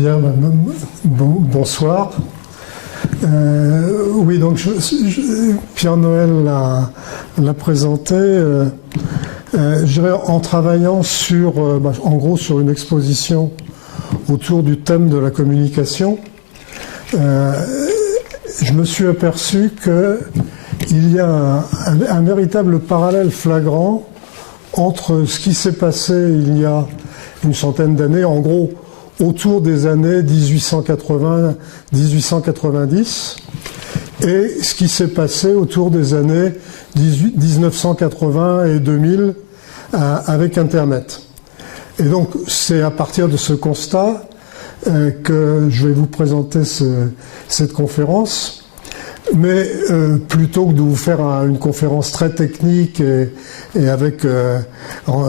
Bien, bonsoir. Oui, donc Pierre Noël l'a présenté. Je dirais en travaillant sur, en gros, sur une exposition autour du thème de la communication, je me suis aperçu qu'il y a un véritable parallèle flagrant entre ce qui s'est passé il y a une centaine d'années, en gros autour des années 1880-1890, et ce qui s'est passé autour des années 1980 et 2000 avec Internet. Et donc c'est à partir de ce constat que je vais vous présenter cette conférence. Mais plutôt que de vous faire une conférence très technique et avec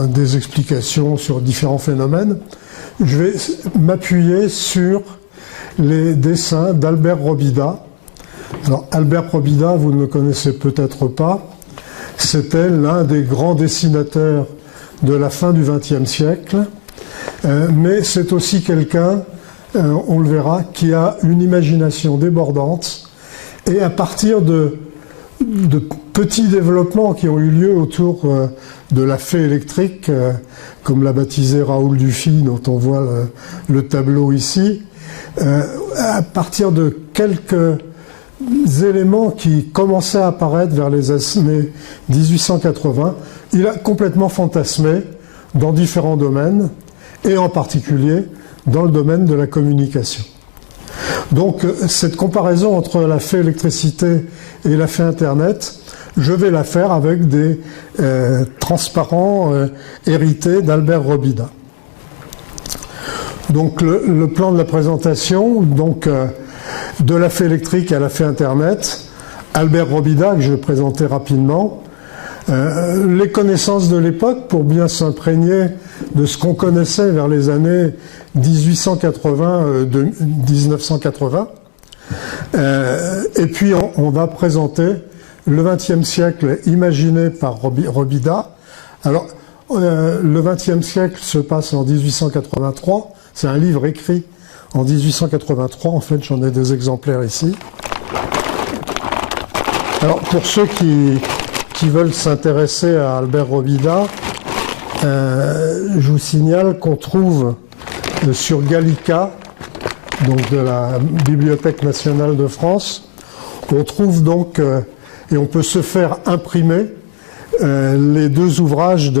des explications sur différents phénomènes, je vais m'appuyer sur les dessins d'Albert Robida. Alors Albert Robida, vous ne le connaissez peut-être pas, c'était l'un des grands dessinateurs de la fin du XXe siècle, mais c'est aussi quelqu'un, on le verra, qui a une imagination débordante. Et à partir de petits développements qui ont eu lieu autour de la fée électrique, comme l'a baptisé Raoul Dufy, dont on voit le tableau ici, à partir de quelques éléments qui commençaient à apparaître vers les années 1880, il a complètement fantasmé dans différents domaines, et en particulier dans le domaine de la communication. Donc cette comparaison entre la fée électricité et la fée Internet, je vais la faire avec des transparents hérités d'Albert Robida. Donc le plan de la présentation, donc de la fée électrique à la fée Internet, Albert Robida, que je vais présenter rapidement, les connaissances de l'époque pour bien s'imprégner de ce qu'on connaissait vers les années 1980. Et puis on va présenter le XXe siècle imaginé par Robida. Alors le XXe siècle se passe en 1883. C'est un livre écrit en 1883. En fait, j'en ai des exemplaires ici. Alors pour ceux qui veulent s'intéresser à Albert Robida, je vous signale qu'on trouve sur Gallica, donc de la Bibliothèque nationale de France, on trouve donc, et on peut se faire imprimer les deux ouvrages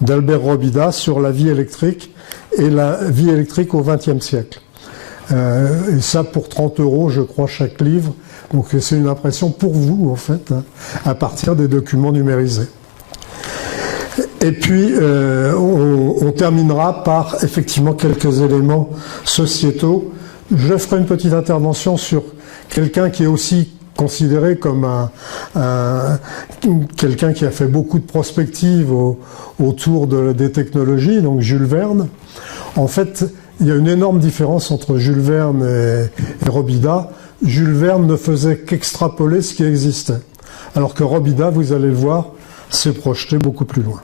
d'Albert Robida sur la vie électrique et la vie électrique au XXe siècle. Et ça pour 30 €, je crois, chaque livre. Donc c'est une impression pour vous, en fait, à partir des documents numérisés. Et puis, on terminera par, effectivement, quelques éléments sociétaux. Je ferai une petite intervention sur quelqu'un qui est aussi considéré comme quelqu'un qui a fait beaucoup de prospectives autour des technologies, donc Jules Verne. En fait, il y a une énorme différence entre Jules Verne et Robida. Jules Verne ne faisait qu'extrapoler ce qui existait, alors que Robida, vous allez le voir, s'est projeté beaucoup plus loin.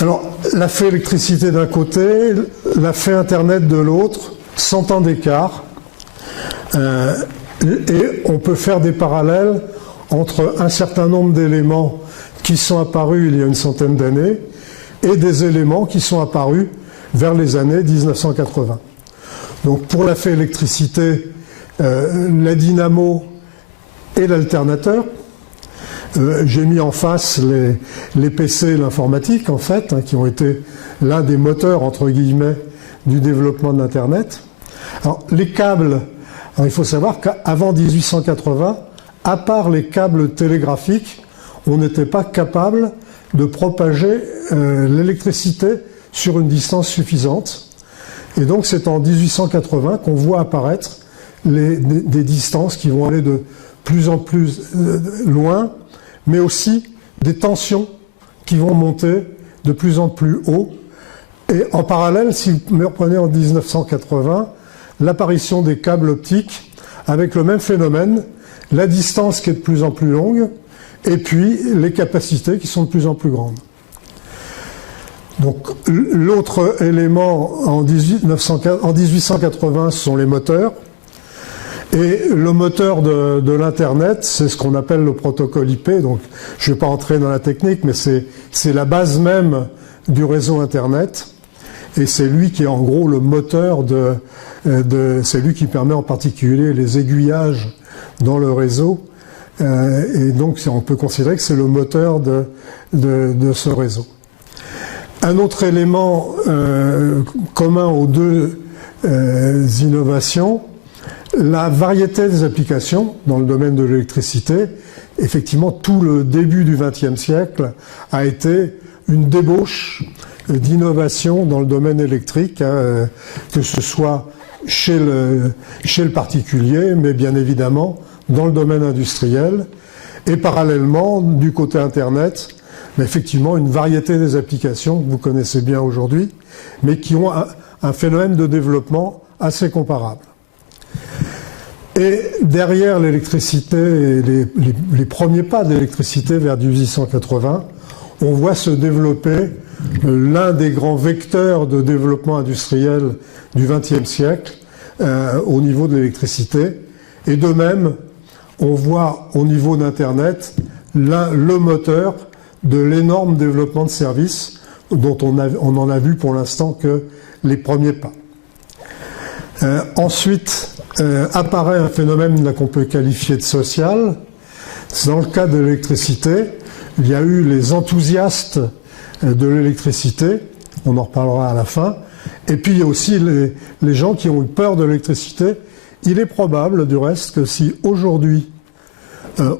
Alors, la fée électricité d'un côté, la fée Internet de l'autre, 100 ans d'écart, et on peut faire des parallèles entre un certain nombre d'éléments qui sont apparus il y a une centaine d'années et des éléments qui sont apparus vers les années 1980. Donc pour la fée électricité, la dynamo et l'alternateur. J'ai mis en face les PC et l'informatique, en fait, qui ont été l'un des moteurs, entre guillemets, du développement de l'Internet. Alors, les câbles, alors, il faut savoir qu'avant 1880, à part les câbles télégraphiques, on n'était pas capable de propager l'électricité sur une distance suffisante. Et donc, c'est en 1880 qu'on voit apparaître des distances qui vont aller de plus en plus loin, mais aussi des tensions qui vont monter de plus en plus haut. Et en parallèle, si vous me reprenez en 1980, l'apparition des câbles optiques avec le même phénomène, la distance qui est de plus en plus longue, et puis les capacités qui sont de plus en plus grandes. Donc l'autre élément en 1880, ce sont les moteurs. Et le moteur de l'Internet, c'est ce qu'on appelle le protocole IP. Donc je ne vais pas entrer dans la technique, mais c'est la base même du réseau Internet. Et c'est lui qui est en gros le moteur c'est lui qui permet en particulier les aiguillages dans le réseau. Et donc on peut considérer que c'est le moteur de ce réseau. Un autre élément commun aux deux innovations, la variété des applications dans le domaine de l'électricité. Effectivement, tout le début du XXe siècle a été une débauche d'innovation dans le domaine électrique, que ce soit chez le particulier, mais bien évidemment dans le domaine industriel. Et parallèlement, du côté Internet, effectivement, une variété des applications que vous connaissez bien aujourd'hui, mais qui ont un phénomène de développement assez comparable. Et derrière l'électricité et les premiers pas de l'électricité vers 1880, on voit se développer l'un des grands vecteurs de développement industriel du XXe siècle au niveau de l'électricité. Et de même, on voit au niveau d'Internet le moteur de l'énorme développement de services dont on n'en a vu pour l'instant que les premiers pas. Ensuite, apparaît un phénomène qu'on peut qualifier de social. Dans le cas de l'électricité, il y a eu les enthousiastes de l'électricité, on en reparlera à la fin, et puis il y a aussi les gens qui ont eu peur de l'électricité. Il est probable, du reste, que si aujourd'hui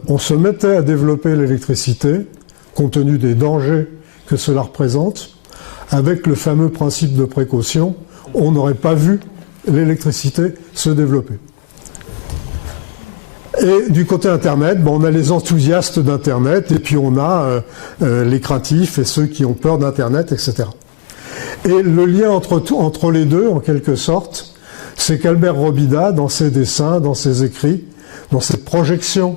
on se mettait à développer l'électricité, compte tenu des dangers que cela représente, avec le fameux principe de précaution, on n'aurait pas vu l'électricité se développer. Et du côté Internet, on a les enthousiastes d'Internet, et puis on a les craintifs et ceux qui ont peur d'Internet, etc. Et le lien entre les deux, en quelque sorte, c'est qu'Albert Robida, dans ses dessins, dans ses écrits, dans ses projections,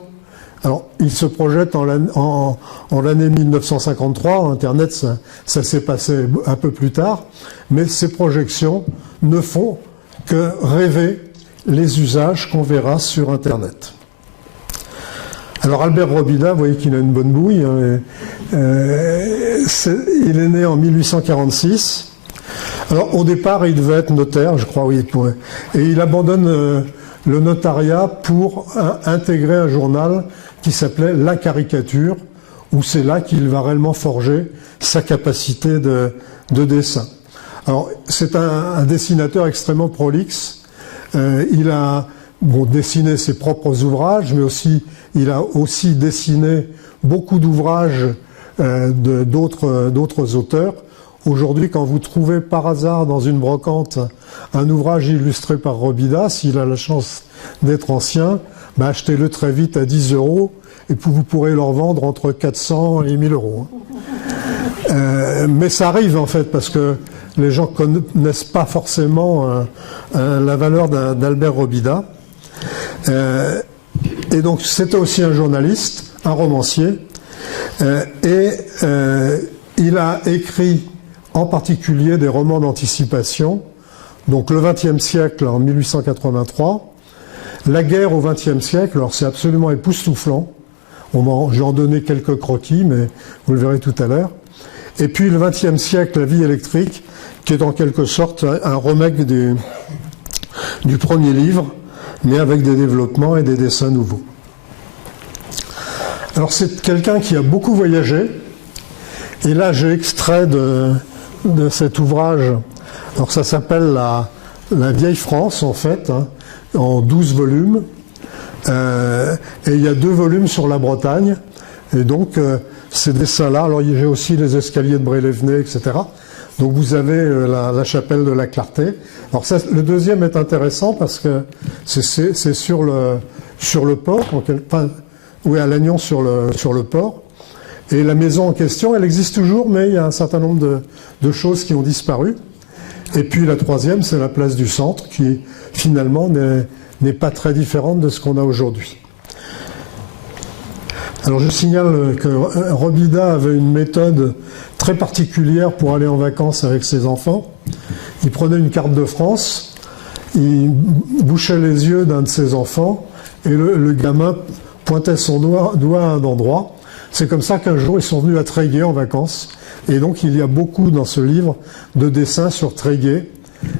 alors il se projette en l'année 1953, Internet ça s'est passé un peu plus tard, mais ces projections ne font que rêver les usages qu'on verra sur Internet. Alors Albert Robida, vous voyez qu'il a une bonne bouille, hein, il est né en 1846. Alors au départ, il devait être notaire, je crois, oui, et il abandonne le notariat pour intégrer un journal qui s'appelait La Caricature, où c'est là qu'il va réellement forger sa capacité de dessin. Alors c'est un dessinateur extrêmement prolixe. Il a dessiné ses propres ouvrages, mais aussi il a aussi dessiné beaucoup d'ouvrages d'autres auteurs. Aujourd'hui, quand vous trouvez par hasard dans une brocante un ouvrage illustré par Robida, s'il a la chance d'être ancien, achetez-le très vite à 10 € et puis vous pourrez le revendre entre 400 et 1000 €. Mais ça arrive en fait parce que les gens ne connaissent pas forcément la valeur d'Albert Robida. Et donc c'était aussi un journaliste, un romancier, et il a écrit en particulier des romans d'anticipation, donc le XXe siècle en 1883, la guerre au XXe siècle, alors c'est absolument époustouflant, j'ai en donné quelques croquis, mais vous le verrez tout à l'heure, et puis le XXe siècle, la vie électrique, qui est en quelque sorte un remake du premier livre, mais avec des développements et des dessins nouveaux. Alors c'est quelqu'un qui a beaucoup voyagé, et là j'ai extrait de cet ouvrage, alors ça s'appelle la vieille France en fait, hein, en 12 volumes, et il y a 2 volumes sur la Bretagne, et donc ces dessins-là, alors j'ai aussi les escaliers de Brélévenez, etc. Donc vous avez la chapelle de la Clarté. Alors ça, le deuxième est intéressant parce que c'est sur le port, oui, à Lannion sur le port. Et la maison en question, elle existe toujours, mais il y a un certain nombre de choses qui ont disparu. Et puis la troisième, c'est la place du centre, qui finalement n'est pas très différente de ce qu'on a aujourd'hui. Alors je signale que Robida avait une méthode très particulière pour aller en vacances avec ses enfants. Il prenait une carte de France, il bouchait les yeux d'un de ses enfants et le gamin pointait son doigt à un endroit. C'est comme ça qu'un jour ils sont venus à Tréguier en vacances. Et donc il y a beaucoup dans ce livre de dessins sur Tréguier.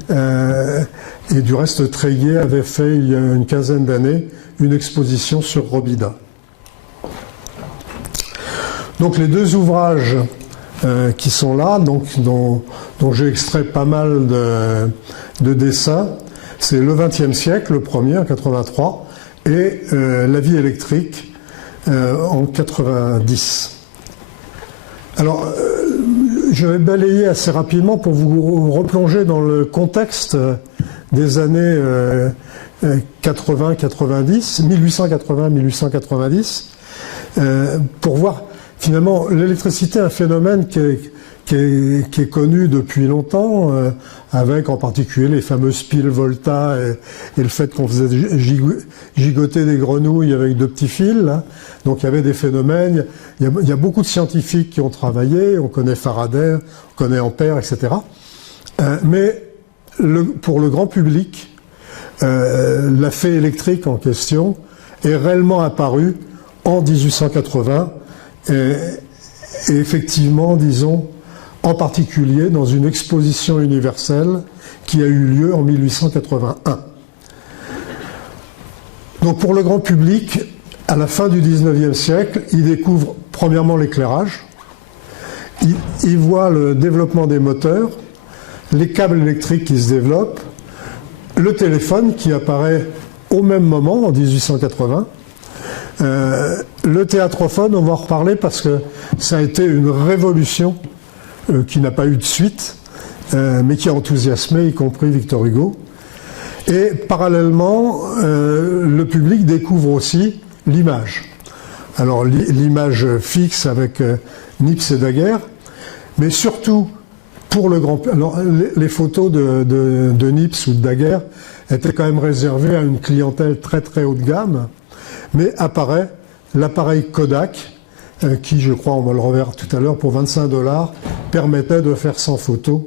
Et du reste, Tréguier avait fait il y a une quinzaine d'années une exposition sur Robida. Donc les deux ouvrages qui sont là, donc, dont j'ai extrait pas mal de dessins, c'est Le XXe siècle, le premier en 83, et La vie électrique en 90. Alors, je vais balayer assez rapidement pour vous replonger dans le contexte des années 80-90, 1880-1890, pour voir finalement l'électricité, un phénomène qui est connu depuis longtemps, avec en particulier les fameuses piles Volta et le fait qu'on faisait gigoter des grenouilles avec de petits fils. Là. Donc il y avait des phénomènes, il y a beaucoup de scientifiques qui ont travaillé, on connaît Faraday, on connaît Ampère, etc. Mais pour le grand public, la fée électrique en question est réellement apparue en 1880 et effectivement, disons, en particulier dans une exposition universelle qui a eu lieu en 1881. Donc pour le grand public, à la fin du XIXe siècle, il découvre premièrement l'éclairage, il voit le développement des moteurs, les câbles électriques qui se développent, le téléphone qui apparaît au même moment, en 1880, le théâtrophone, on va en reparler parce que ça a été une révolution qui n'a pas eu de suite, mais qui a enthousiasmé, y compris Victor Hugo. Et parallèlement, le public découvre aussi l'image. Alors l'image fixe avec Nips et Daguerre, mais surtout pour le grand... Alors, les photos de Nips ou de Daguerre étaient quand même réservées à une clientèle très très haut de gamme, mais apparaît l'appareil Kodak, qui, je crois, on va le reverra tout à l'heure, pour 25 $, permettait de faire 100 photos,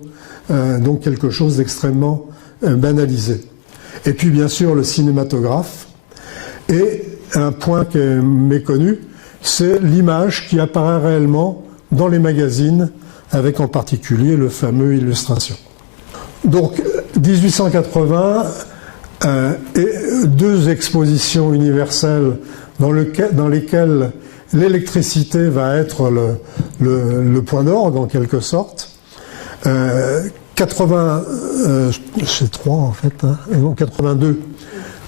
donc quelque chose d'extrêmement banalisé. Et puis, bien sûr, le cinématographe. Et un point qui est méconnu, c'est l'image qui apparaît réellement dans les magazines, avec en particulier le fameux Illustration. Donc, 1880 et deux expositions universelles dans lesquelles l'électricité va être le point d'orgue en quelque sorte. 83 en fait, hein, et non 82,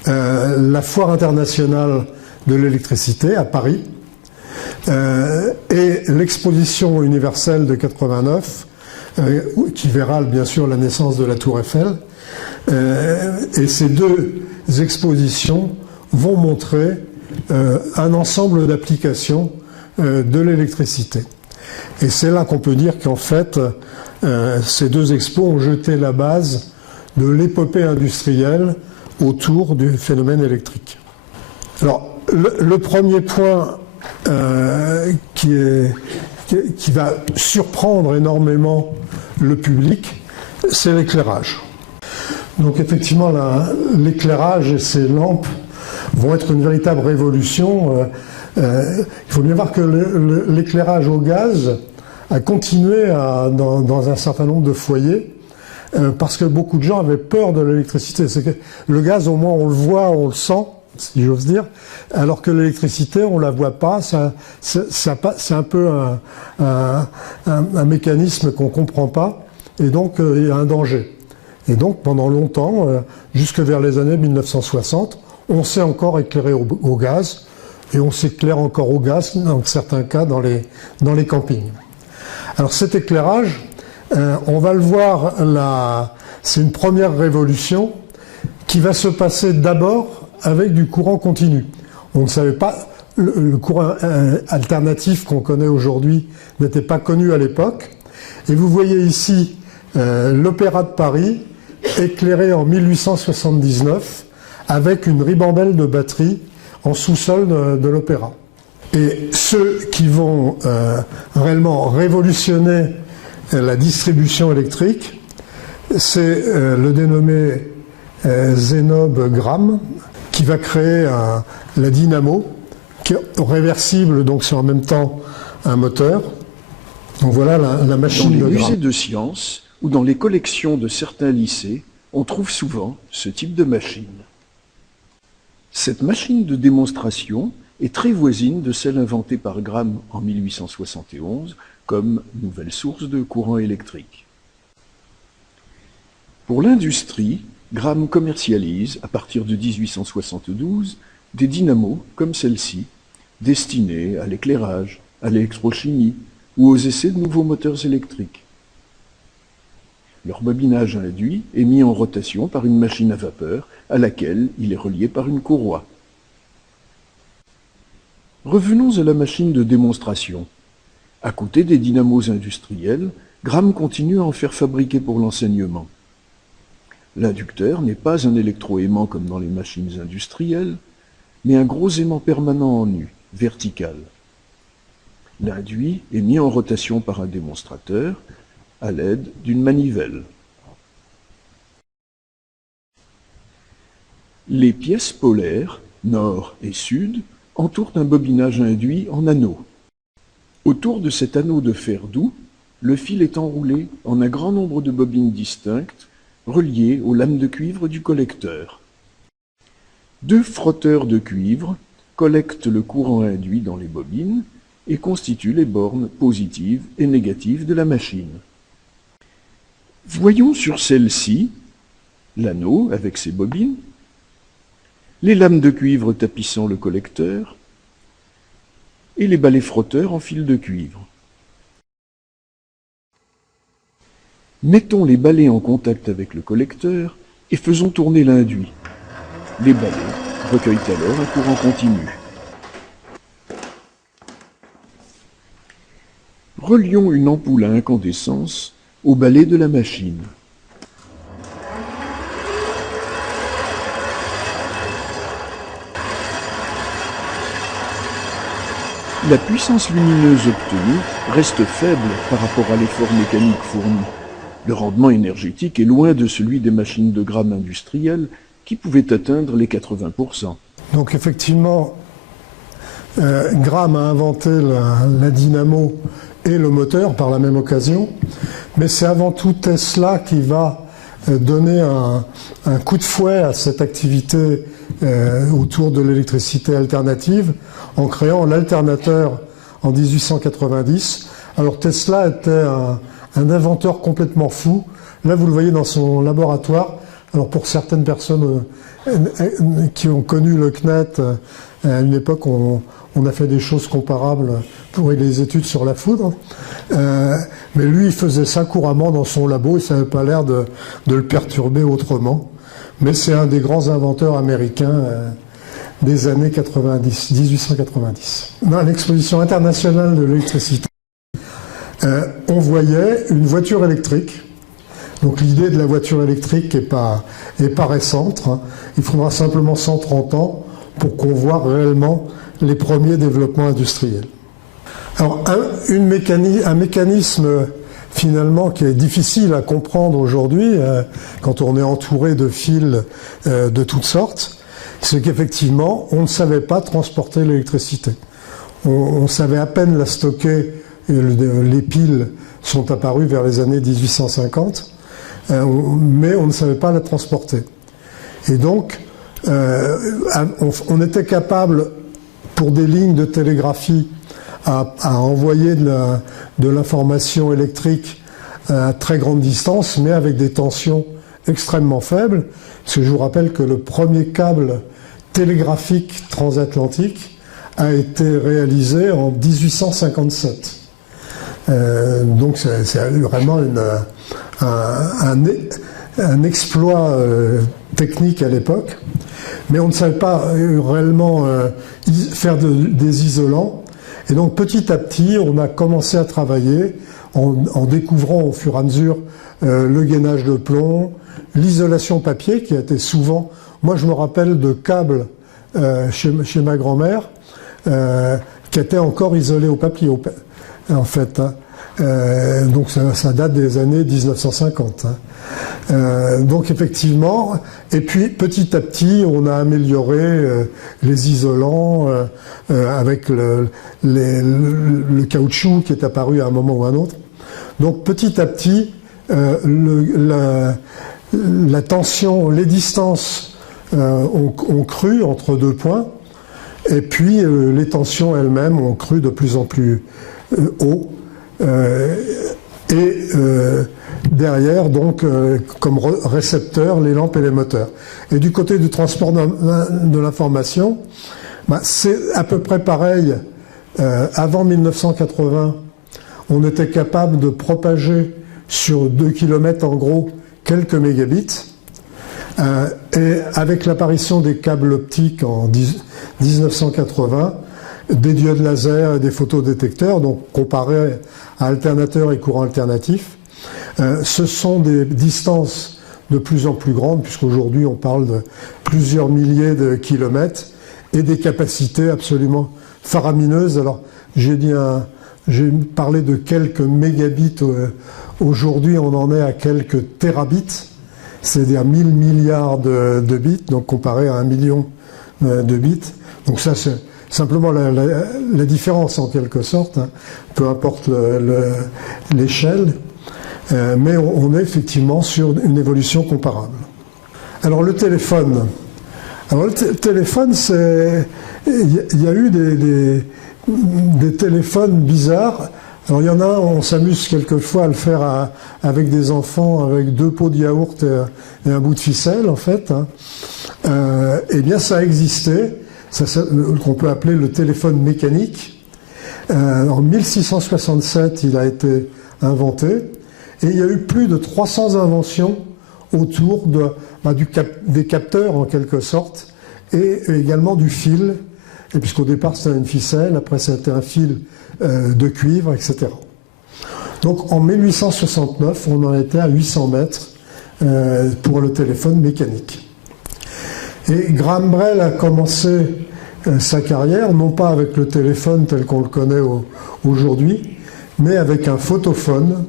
la foire internationale de l'électricité à Paris, et l'exposition universelle de 89, qui verra bien sûr la naissance de la Tour Eiffel. Et ces deux expositions vont montrer un ensemble d'applications de l'électricité. Et c'est là qu'on peut dire qu'en fait, ces deux expos ont jeté la base de l'épopée industrielle autour du phénomène électrique. Alors, le premier point qui va surprendre énormément le public, c'est l'éclairage. Donc effectivement, l'éclairage et ces lampes vont être une véritable révolution. Il faut bien voir que l'éclairage au gaz a continué dans un certain nombre de foyers, parce que beaucoup de gens avaient peur de l'électricité. C'est que le gaz, au moins, on le voit, on le sent, si j'ose dire, alors que l'électricité, on ne la voit pas. C'est un peu un mécanisme qu'on ne comprend pas, et donc il y a un danger. Et donc, pendant longtemps, jusque vers les années 1960, on s'est encore éclairé au gaz, et on s'éclaire encore au gaz, dans certains cas, dans les campings. Alors cet éclairage, on va le voir, c'est une première révolution qui va se passer d'abord avec du courant continu. On ne savait pas, le courant alternatif qu'on connaît aujourd'hui n'était pas connu à l'époque. Et vous voyez ici l'Opéra de Paris, éclairé en 1879, avec une ribambelle de batterie en sous-sol de l'opéra. Et ceux qui vont réellement révolutionner la distribution électrique, c'est le dénommé Zénobe Gramme, qui va créer la dynamo, qui est réversible, donc c'est en même temps un moteur. Donc voilà la machine de Gramme. Dans les musées de sciences ou dans les collections de certains lycées, on trouve souvent ce type de machine. Cette machine de démonstration est très voisine de celle inventée par Gramme en 1871 comme nouvelle source de courant électrique. Pour l'industrie, Gramme commercialise, à partir de 1872, des dynamos comme celle-ci, destinés à l'éclairage, à l'électrochimie ou aux essais de nouveaux moteurs électriques. Leur bobinage induit est mis en rotation par une machine à vapeur à laquelle il est relié par une courroie. Revenons à la machine de démonstration. À côté des dynamos industriels, Gramme continue à en faire fabriquer pour l'enseignement. L'inducteur n'est pas un électroaimant comme dans les machines industrielles, mais un gros aimant permanent en U, vertical. L'induit est mis en rotation par un démonstrateur à l'aide d'une manivelle. Les pièces polaires, nord et sud, entourent un bobinage induit en anneau. Autour de cet anneau de fer doux, le fil est enroulé en un grand nombre de bobines distinctes, reliées aux lames de cuivre du collecteur. Deux frotteurs de cuivre collectent le courant induit dans les bobines et constituent les bornes positives et négatives de la machine. Voyons sur celle-ci l'anneau avec ses bobines, les lames de cuivre tapissant le collecteur et les balais frotteurs en fil de cuivre. Mettons les balais en contact avec le collecteur et faisons tourner l'induit. Les balais recueillent alors un courant continu. Relions une ampoule à incandescence au balai de la machine. La puissance lumineuse obtenue reste faible par rapport à l'effort mécanique fourni. Le rendement énergétique est loin de celui des machines de Gramme industrielles qui pouvaient atteindre les 80%. Donc effectivement, Gramme a inventé la dynamo et le moteur par la même occasion, mais c'est avant tout Tesla qui va donner un coup de fouet à cette activité autour de l'électricité alternative en créant l'alternateur en 1890. Alors Tesla était un inventeur complètement fou. Là, vous le voyez dans son laboratoire. Alors pour certaines personnes qui ont connu le CNET, à une époque, on a fait des choses comparables pour les études sur la foudre. Mais lui, il faisait ça couramment dans son labo et ça n'avait pas l'air de le perturber autrement. Mais c'est un des grands inventeurs américains des années 90, 1890. Dans l'exposition internationale de l'électricité, on voyait une voiture électrique. Donc l'idée de la voiture électrique n'est pas récente. Hein. Il faudra simplement 130 ans pour qu'on voit réellement les premiers développements industriels. Alors un mécanisme finalement qui est difficile à comprendre aujourd'hui quand on est entouré de fils de toutes sortes, c'est qu'effectivement on ne savait pas transporter l'électricité. On savait à peine la stocker. Les piles sont apparues vers les années 1850, mais on ne savait pas la transporter. Et donc, on était capable, pour des lignes de télégraphie, à envoyer de l'information électrique à très grande distance, mais avec des tensions extrêmement faibles. Parce que je vous rappelle que le premier câble télégraphique transatlantique a été réalisé en 1857. Donc c'est vraiment un exploit technique à l'époque, mais on ne savait pas réellement faire des isolants. Et donc petit à petit, on a commencé à travailler en découvrant au fur et à mesure le gainage de plomb, l'isolation papier qui a été souvent... Moi je me rappelle de câbles chez ma grand-mère. qui était encore isolé au papier, en fait. Hein. Donc ça date des années 1950. Hein. Donc effectivement, et puis petit à petit, on a amélioré les isolants avec le caoutchouc qui est apparu à un moment ou à un autre. Donc petit à petit, la tension, les distances ont cru entre deux points, et puis les tensions elles-mêmes ont cru de plus en plus haut. Derrière, donc, comme récepteurs, les lampes et les moteurs. Et du côté du transport de l'information, c'est à peu près pareil. Avant 1980, on était capable de propager sur 2 km en gros quelques mégabits. Et avec l'apparition des câbles optiques en 1980, des diodes laser et des photodétecteurs, donc comparés à alternateurs et courants alternatifs, ce sont des distances de plus en plus grandes, puisqu'aujourd'hui on parle de plusieurs milliers de kilomètres et des capacités absolument faramineuses. Alors j'ai parlé de quelques mégabits, aujourd'hui on en est à quelques terabits, c'est-à-dire 1000 milliards de bits, donc comparé à 1 million de bits. Donc ça c'est simplement la différence en quelque sorte, hein, peu importe l'échelle, mais on est effectivement sur une évolution comparable. Alors le téléphone, il y a eu des téléphones bizarres. Alors il y en a un, on s'amuse quelquefois à le faire avec des enfants, avec 2 pots de yaourt et un bout de ficelle en fait. Hein. Eh bien ça a existé. Qu'on peut appeler le téléphone mécanique. En 1667, il a été inventé, et il y a eu plus de 300 inventions autour des capteurs, en quelque sorte, et également du fil, et puisqu'au départ c'était une ficelle, après c'était un fil de cuivre, etc. Donc en 1869, on en était à 800 mètres pour le téléphone mécanique. Et Graham Bell a commencé sa carrière, non pas avec le téléphone tel qu'on le connaît aujourd'hui, mais avec un photophone.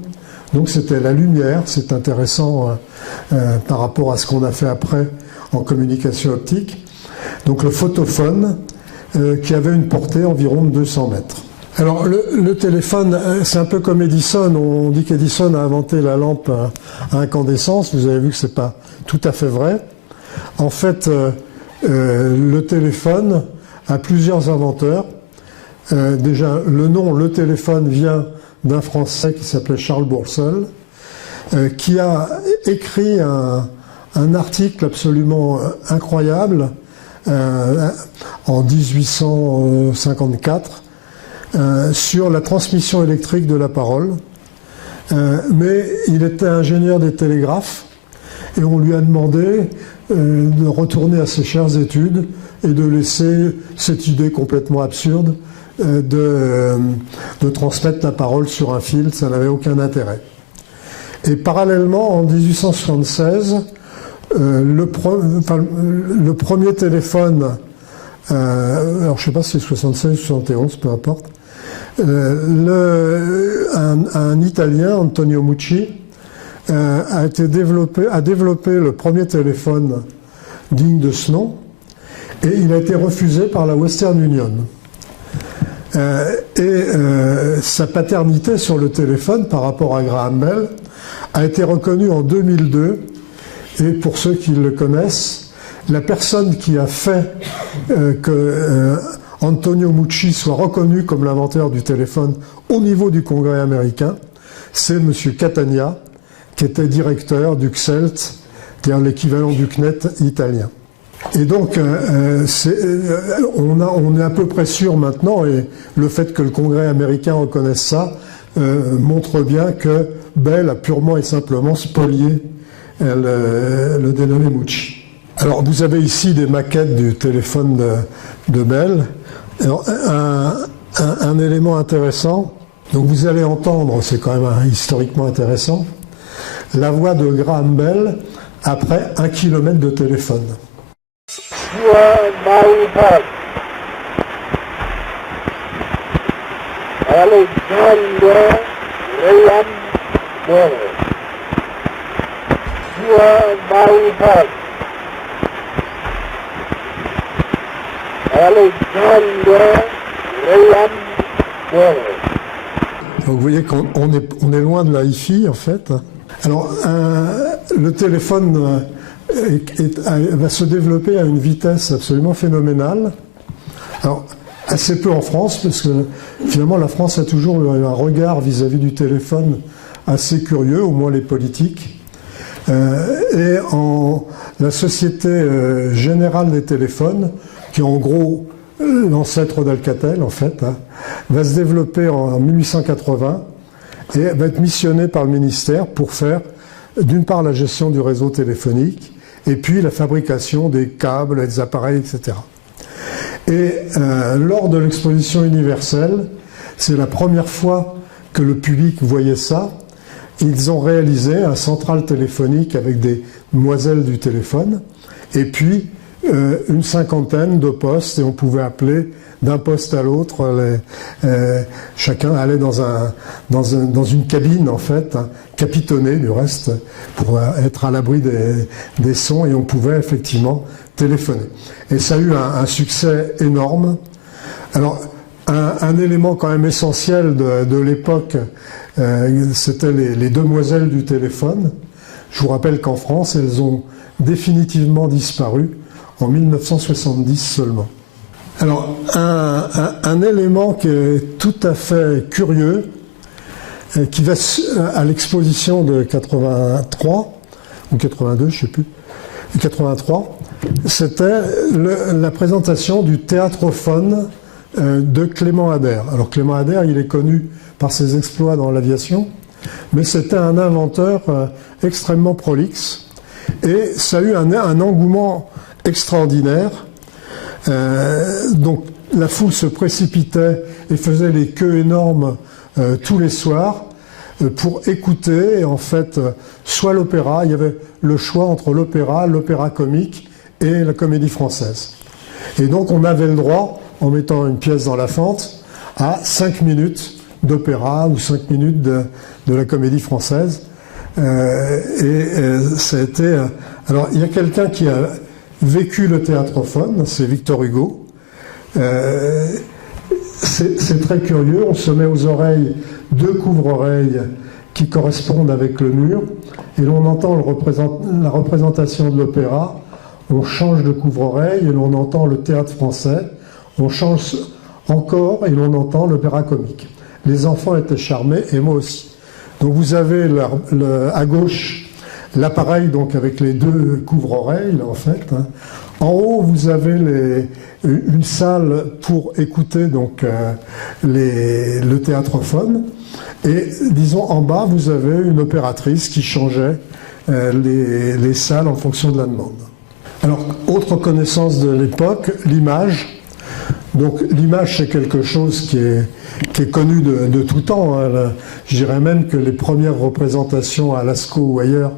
Donc c'était la lumière, c'est intéressant par rapport à ce qu'on a fait après en communication optique. Donc le photophone qui avait une portée environ de 200 mètres. Alors le téléphone, c'est un peu comme Edison. On dit qu'Edison a inventé la lampe à incandescence. Vous avez vu que c'est pas tout à fait vrai. En fait, le téléphone a plusieurs inventeurs. Déjà, le téléphone vient d'un Français qui s'appelait Charles Bourseul, qui a écrit un article absolument incroyable en 1854 sur la transmission électrique de la parole. Mais il était ingénieur des télégraphes et on lui a demandé de retourner à ses chères études et de laisser cette idée complètement absurde de transmettre la parole sur un fil, ça n'avait aucun intérêt. Et parallèlement, en 1876, le premier téléphone, alors je ne sais pas si c'est 76 ou 71, peu importe, un Italien, Antonio Mucci, a développé le premier téléphone digne de ce nom, et il a été refusé par la Western Union. Sa paternité sur le téléphone par rapport à Graham Bell a été reconnue en 2002, et pour ceux qui le connaissent, la personne qui a fait que Antonio Mucci soit reconnu comme l'inventeur du téléphone au niveau du Congrès américain, c'est M. Catania, qui était directeur du CSELT, c'est-à-dire l'équivalent du CNET italien. Et donc, on est à peu près sûr maintenant, et le fait que le Congrès américain reconnaisse ça montre bien que Bell a purement et simplement spolié le dénommé Mucci. Alors, vous avez ici des maquettes du téléphone de Bell. Alors, un élément intéressant, donc vous allez entendre, c'est quand même historiquement intéressant, la voix de Graham Bell après 1 kilomètre de téléphone. Alexander Graham Bell. Swear by heart. Alexander Graham Bell. Donc vous voyez qu'on est loin de la hi-fi en fait. Alors le téléphone va se développer à une vitesse absolument phénoménale. Alors assez peu en France, parce que finalement la France a toujours eu un regard vis-à-vis du téléphone assez curieux, au moins les politiques. Et la Société Générale des Téléphones, qui est en gros l'ancêtre d'Alcatel en fait, va se développer en 1880 et va être missionnée par le ministère pour faire d'une part la gestion du réseau téléphonique et puis la fabrication des câbles, des appareils, etc. Et lors de l'exposition universelle, c'est la première fois que le public voyait ça. Ils ont réalisé un central téléphonique avec des demoiselles du téléphone et puis une cinquantaine de postes et on pouvait appeler d'un poste à l'autre. Chacun allait dans une cabine en fait, capitonnée du reste, pour être à l'abri des sons et on pouvait effectivement téléphoner. Et ça a eu un succès énorme. Alors, un élément quand même essentiel de l'époque, c'était les demoiselles du téléphone. Je vous rappelle qu'en France, elles ont définitivement disparu en 1970 seulement. Alors, un élément qui est tout à fait curieux, qui va à l'exposition de 83, ou 82, je ne sais plus, 83, c'était la présentation du théâtrophone de Clément Ader. Alors Clément Ader, il est connu par ses exploits dans l'aviation, mais c'était un inventeur extrêmement prolixe, et ça a eu un engouement extraordinaire. Donc la foule se précipitait et faisait les queues énormes tous les soirs pour écouter, et en fait, soit l'opéra, il y avait le choix entre l'opéra comique et la comédie française. Et donc on avait le droit, en mettant une pièce dans la fente, à 5 minutes d'opéra ou 5 minutes de la comédie française. Ça a été... Alors il y a quelqu'un qui a vécu le théâtrophone, c'est Victor Hugo. C'est très curieux, on se met aux oreilles 2 couvre-oreilles qui correspondent avec le mur, et l'on entend la représentation de l'opéra, on change de couvre-oreille et l'on entend le théâtre français, on change encore et l'on entend l'opéra comique. Les enfants étaient charmés, et moi aussi. Donc vous avez à gauche l'appareil donc avec les 2 couvre-oreilles là, en fait. En haut vous avez une salle pour écouter donc le théâtrophone, et disons en bas vous avez une opératrice qui changeait les salles en fonction de la demande. Alors autre connaissance de l'époque, l'image. Donc l'image c'est quelque chose qui est connu de tout temps. Je dirais même que les premières représentations à Lascaux ou ailleurs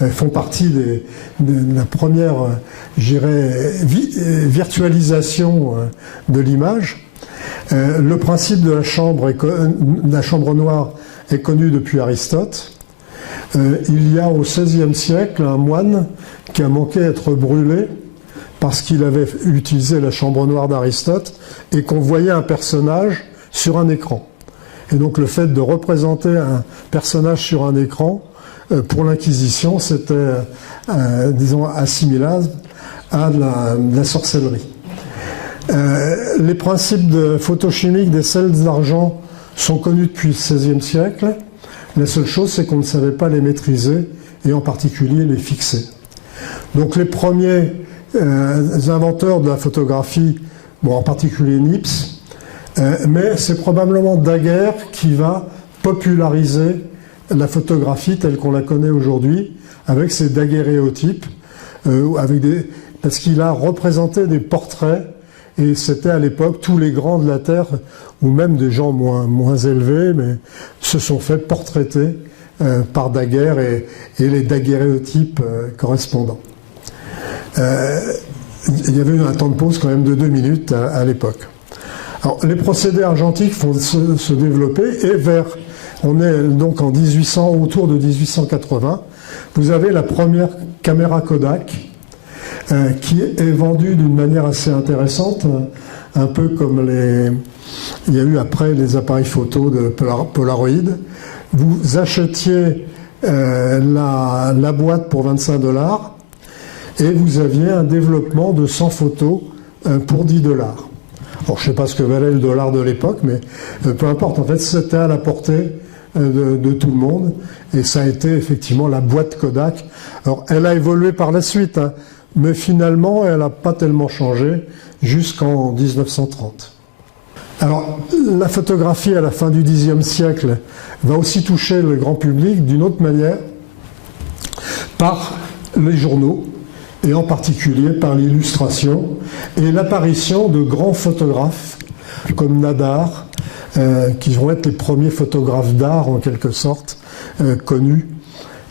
font partie de la première, je dirais, virtualisation de l'image. Le principe de la chambre noire est connu depuis Aristote. Il y a au XVIe siècle un moine qui a manqué d'être brûlé parce qu'il avait utilisé la chambre noire d'Aristote et qu'on voyait un personnage sur un écran. Et donc le fait de représenter un personnage sur un écran, pour l'Inquisition, c'était, disons, assimilable à de la sorcellerie. Les principes de photochimique des sels d'argent sont connus depuis le XVIe siècle. La seule chose, c'est qu'on ne savait pas les maîtriser, et en particulier les fixer. Donc les premiers inventeurs de la photographie, bon, en particulier Niepce, mais c'est probablement Daguerre qui va populariser la photographie telle qu'on la connaît aujourd'hui, avec ses daguerréotypes, parce qu'il a représenté des portraits, et c'était à l'époque tous les grands de la Terre, ou même des gens moins élevés, mais se sont fait portraiter par Daguerre et les daguerréotypes correspondants. Il y avait eu un temps de pause quand même de 2 minutes à l'époque. Alors, les procédés argentiques vont se développer et on est donc en 1800, autour de 1880, vous avez la première caméra Kodak qui est vendue d'une manière assez intéressante, un peu comme il y a eu après les appareils photo de Polaroid. Vous achetiez la boîte pour 25 $ et vous aviez un développement de 100 photos pour 10 $. Alors, je ne sais pas ce que valait le dollar de l'époque, mais peu importe. En fait, c'était à la portée de tout le monde. Et ça a été effectivement la boîte Kodak. Alors, elle a évolué par la suite, hein, mais finalement, elle n'a pas tellement changé jusqu'en 1930. Alors, la photographie à la fin du Xe siècle va aussi toucher le grand public d'une autre manière, par les journaux, et en particulier par l'illustration et l'apparition de grands photographes comme Nadar, qui vont être les premiers photographes d'art en quelque sorte connus.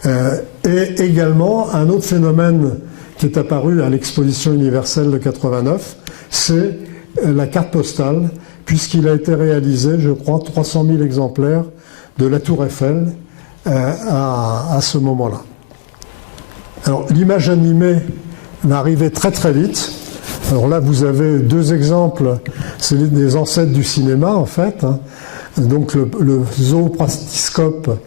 Et également un autre phénomène qui est apparu à l'exposition universelle de 89, c'est la carte postale, puisqu'il a été réalisé, je crois, 300 000 exemplaires de la Tour Eiffel à ce moment-là. Alors, l'image animée va arriver très très vite. Alors là, vous avez deux exemples, c'est des ancêtres du cinéma en fait. Hein. Donc le zoopratiscope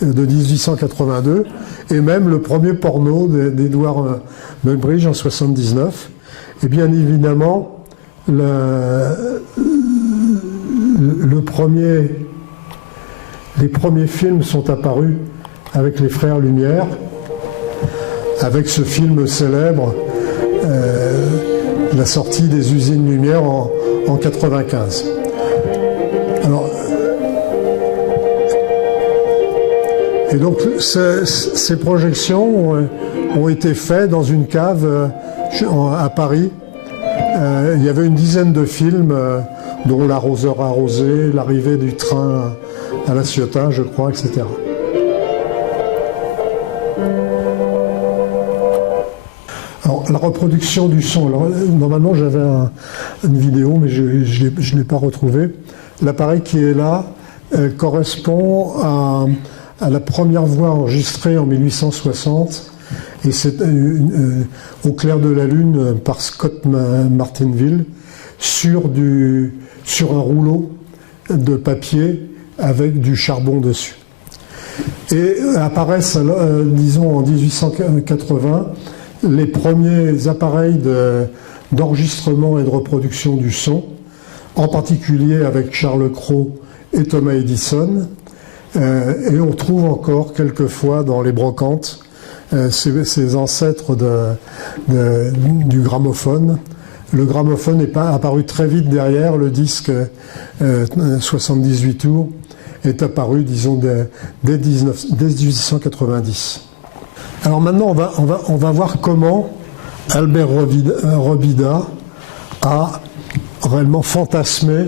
de 1882 et même le premier porno d'Edward Muybridge en 79. Et bien évidemment, les premiers films sont apparus avec les frères Lumière, avec ce film célèbre, la sortie des usines Lumière en 95. Alors, et donc ces projections ont été faites dans une cave à Paris. Il y avait une dizaine de films, dont L'arroseur arrosé, L'arrivée du train à La Ciotat, je crois, etc. Alors, la reproduction du son. Alors, normalement, j'avais une vidéo, mais je ne l'ai pas retrouvée. L'appareil qui est là correspond à la première voix enregistrée en 1860, et c'est au clair de la lune par Scott Martinville sur un rouleau de papier avec du charbon dessus. Et apparaissent, disons, en 1880, les premiers appareils d'enregistrement et de reproduction du son, en particulier avec Charles Cros et Thomas Edison. Et on trouve encore quelquefois dans les brocantes ces ancêtres du gramophone. Le gramophone est apparu très vite derrière, le disque 78 tours est apparu, disons, dès 1890. Alors maintenant, on va voir comment Albert Robida a réellement fantasmé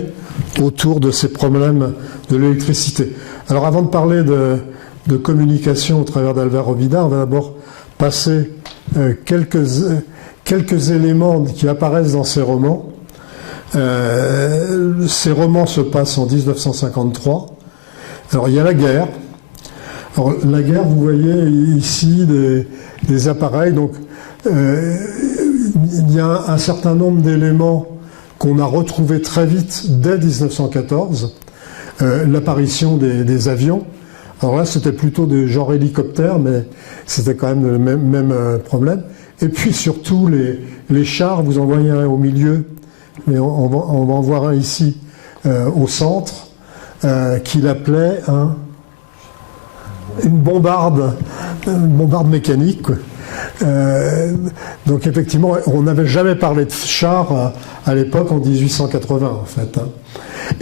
autour de ces problèmes de l'électricité. Alors avant de parler de communication au travers d'Albert Robida, on va d'abord passer quelques éléments qui apparaissent dans ses romans. Ces romans se passent en 1953. Alors il y a la guerre. Alors, la guerre, vous voyez ici des appareils. Donc, il y a un certain nombre d'éléments qu'on a retrouvés très vite dès 1914. L'apparition des avions. Alors là, c'était plutôt de genre hélicoptère, mais c'était quand même le même problème. Et puis surtout, les chars, vous en voyez un au milieu, mais on va en voir un ici au centre, qu'il appelait une bombarde mécanique. Donc effectivement, on n'avait jamais parlé de char à l'époque, en 1880 en fait.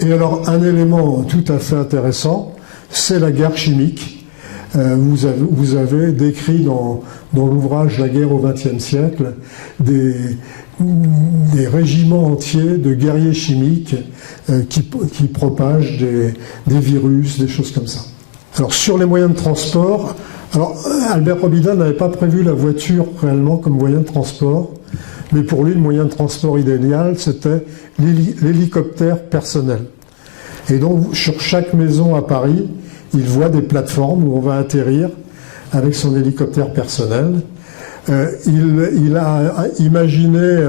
Et alors un élément tout à fait intéressant, c'est la guerre chimique. Vous avez décrit dans l'ouvrage La guerre au XXe siècle des régiments entiers de guerriers chimiques qui propagent des virus, des choses comme ça. Alors sur les moyens de transport, alors Albert Robida n'avait pas prévu la voiture réellement comme moyen de transport, mais pour lui, le moyen de transport idéal, c'était l'hélicoptère personnel. Et donc, sur chaque maison à Paris, il voit des plateformes où on va atterrir avec son hélicoptère personnel. Il a imaginé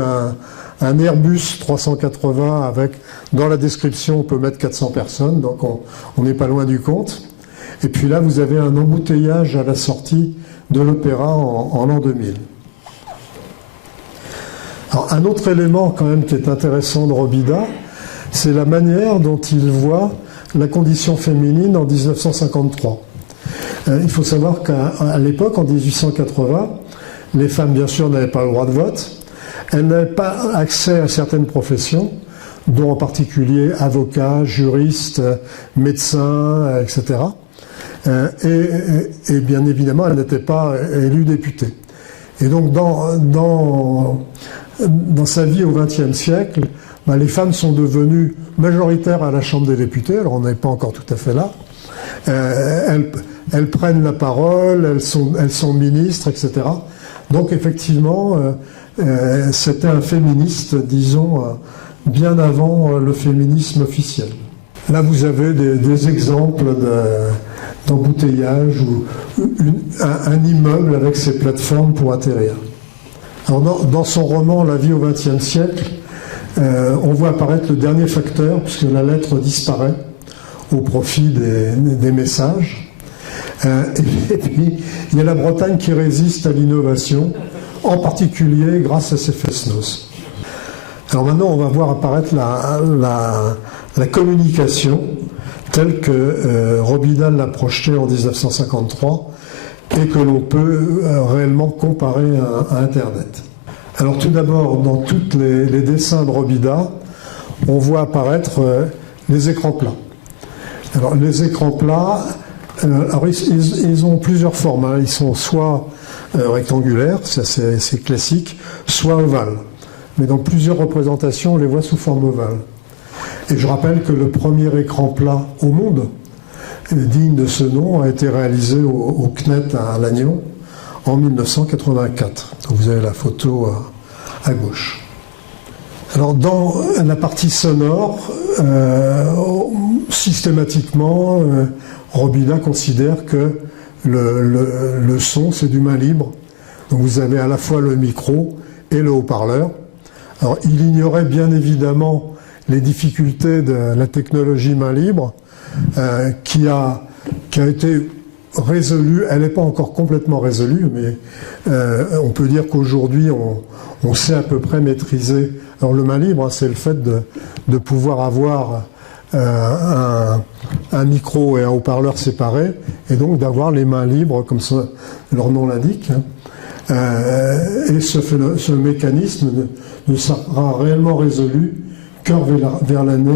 un Airbus 380 avec, dans la description, on peut mettre 400 personnes, donc on n'est pas loin du compte. Et puis là, vous avez un embouteillage à la sortie de l'Opéra en l'an 2000. Alors, un autre élément quand même qui est intéressant de Robida, c'est la manière dont il voit la condition féminine en 1953. Il faut savoir qu'à l'époque, en 1880, les femmes, bien sûr, n'avaient pas le droit de vote. Elles n'avaient pas accès à certaines professions, dont en particulier avocats, juristes, médecins, etc. Et bien évidemment, elles n'étaient pas élues députées. Et donc, dans sa vie au XXe siècle, les femmes sont devenues majoritaires à la Chambre des députés, alors on n'est pas encore tout à fait là. Elles prennent la parole, elles sont ministres, etc. Donc effectivement, c'était un féministe, disons, bien avant le féminisme officiel. Là, vous avez des exemples d'embouteillage ou un immeuble avec ses plateformes pour atterrir. Alors dans son roman « La vie au XXe siècle », on voit apparaître le dernier facteur, puisque la lettre disparaît au profit des messages. Et puis, il y a la Bretagne qui résiste à l'innovation, en particulier grâce à ses fest-noz. Alors maintenant, on va voir apparaître la communication telle que Robida l'a projetée en 1953 et que l'on peut réellement comparer à Internet. Alors tout d'abord, dans tous les dessins de Robida, on voit apparaître les écrans plats. Alors les écrans plats, ils ont plusieurs formes, hein. Ils sont soit rectangulaires, ça c'est classique, soit ovales. Mais dans plusieurs représentations, on les voit sous forme ovale. Et je rappelle que le premier écran plat au monde, digne de ce nom, a été réalisé au CNET à Lannion en 1984. Donc vous avez la photo à gauche. Alors dans la partie sonore, systématiquement, Robida considère que le son, c'est du main libre. Donc vous avez à la fois le micro et le haut-parleur. Alors il ignorait bien évidemment les difficultés de la technologie main libre, qui a été résolue. Elle n'est pas encore complètement résolue, mais on peut dire qu'aujourd'hui on sait à peu près maîtriser. Alors le main libre, hein, c'est le fait de pouvoir avoir un micro et un haut-parleur séparés, et donc d'avoir les mains libres, comme ça, leur nom l'indique. Et ce mécanisme ne sera réellement résolu que vers l'année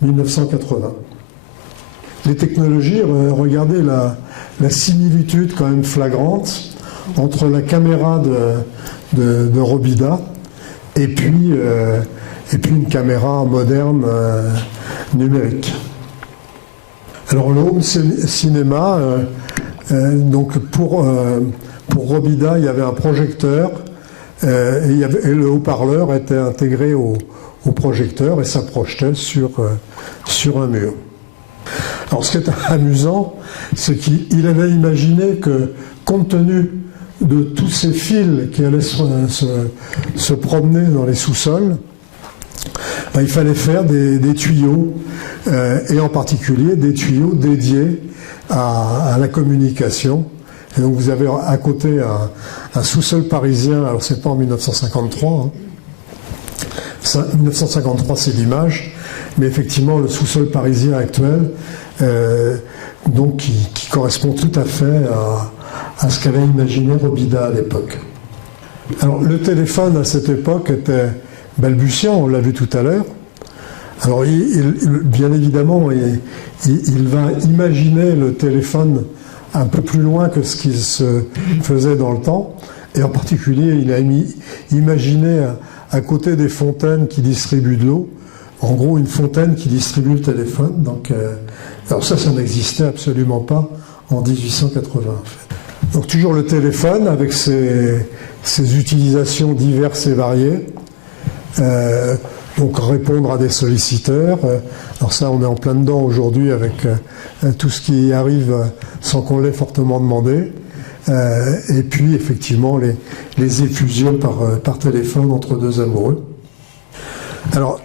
1980. Les technologies, regardez la similitude quand même flagrante entre la caméra de Robida et puis une caméra moderne numérique. Alors le home cinéma, donc pour Robida, il y avait un projecteur et le haut-parleur était intégré au projecteur et ça projetait sur un mur. Alors ce qui est amusant, c'est qu'il avait imaginé que, compte tenu de tous ces fils qui allaient se promener dans les sous-sols, il fallait faire des tuyaux, et en particulier des tuyaux dédiés à la communication. Et donc vous avez à côté un sous-sol parisien, alors c'est pas en 1953, 1953 c'est l'image, mais effectivement le sous-sol parisien actuel, donc qui correspond tout à fait à ce qu'avait imaginé Robida à l'époque. Alors le téléphone à cette époque était balbutiant, on l'a vu tout à l'heure. Alors bien évidemment, il va imaginer le téléphone un peu plus loin que ce qui se faisait dans le temps, et en particulier il a imaginé à côté des fontaines qui distribuent de l'eau, en gros une fontaine qui distribue le téléphone. Donc, alors ça n'existait absolument pas en 1880 en fait. Donc toujours le téléphone avec ses utilisations diverses et variées. Donc répondre à des solliciteurs. Alors ça, on est en plein dedans aujourd'hui avec tout ce qui arrive sans qu'on l'ait fortement demandé. Et puis effectivement les effusions par téléphone entre deux amoureux. Alors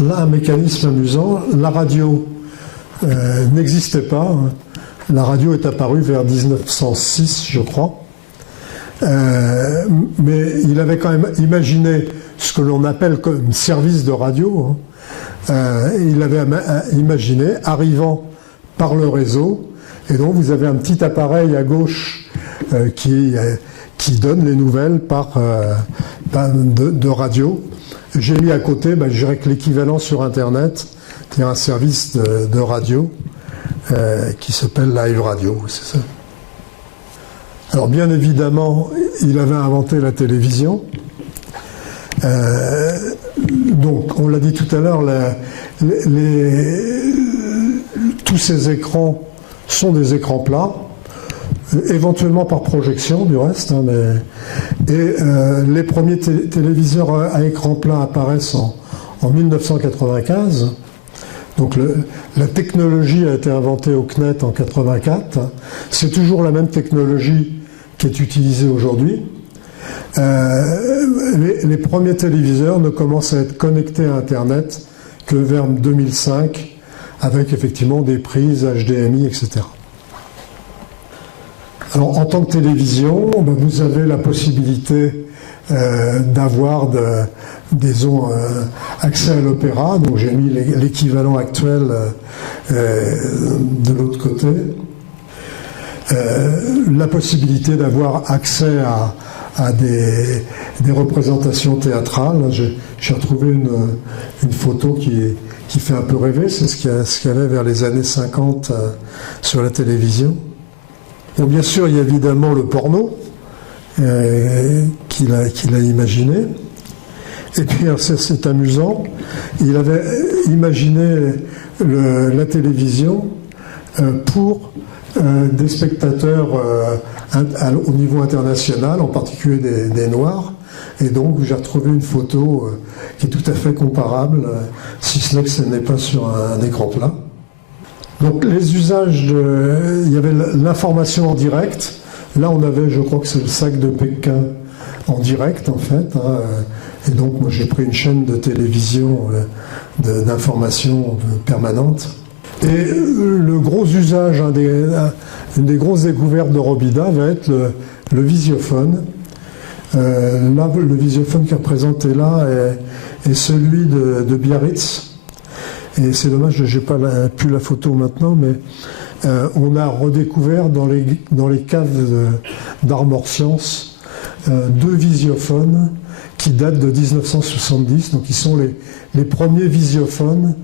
là, un mécanisme amusant, la radio n'existait pas. La radio est apparue vers 1906, je crois. Mais il avait quand même imaginé ce que l'on appelle comme service de radio. Il avait imaginé, arrivant par le réseau, et donc vous avez un petit appareil à gauche qui donne les nouvelles de radio. J'ai mis à côté, je dirais que l'équivalent sur Internet, c'est un service de radio qui s'appelle Live Radio, c'est ça. Alors bien évidemment, il avait inventé la télévision. Donc, on l'a dit tout à l'heure, tous ces écrans sont des écrans plats, éventuellement par projection du reste, les premiers téléviseurs à écran plat apparaissent en 1995. Donc la technologie a été inventée au CNET en 84. C'est toujours la même technologie qui est utilisée aujourd'hui. Les premiers téléviseurs ne commencent à être connectés à Internet que vers 2005, avec effectivement des prises HDMI, etc. Alors en tant que télévision, vous avez la possibilité d'avoir accès à l'opéra. Donc j'ai mis l'équivalent actuel de l'autre côté. La possibilité d'avoir accès à des représentations théâtrales. J'ai retrouvé une photo qui fait un peu rêver. C'est ce qu'il y avait vers les années 50 sur la télévision. Bon, bien sûr, il y a évidemment le porno qu'il a imaginé. Et puis, c'est amusant, il avait imaginé la télévision pour des spectateurs au niveau international, en particulier des Noirs. Et donc, j'ai retrouvé une photo qui est tout à fait comparable, si ce n'est que ce n'est pas sur un écran plat. Donc, les usages, il y avait l'information en direct. Là, on avait, je crois que c'est le sac de Pékin en direct, en fait. Et donc, moi, j'ai pris une chaîne de télévision d'information permanente. Et le gros usage, une des grosses découvertes de Robida va être le visiophone. Là, le visiophone qui est représenté là est celui de Biarritz. Et c'est dommage, je n'ai pas plus la photo maintenant, mais on a redécouvert dans les caves d'Armor Science 2 visiophones qui datent de 1970, donc ils sont les premiers visiophones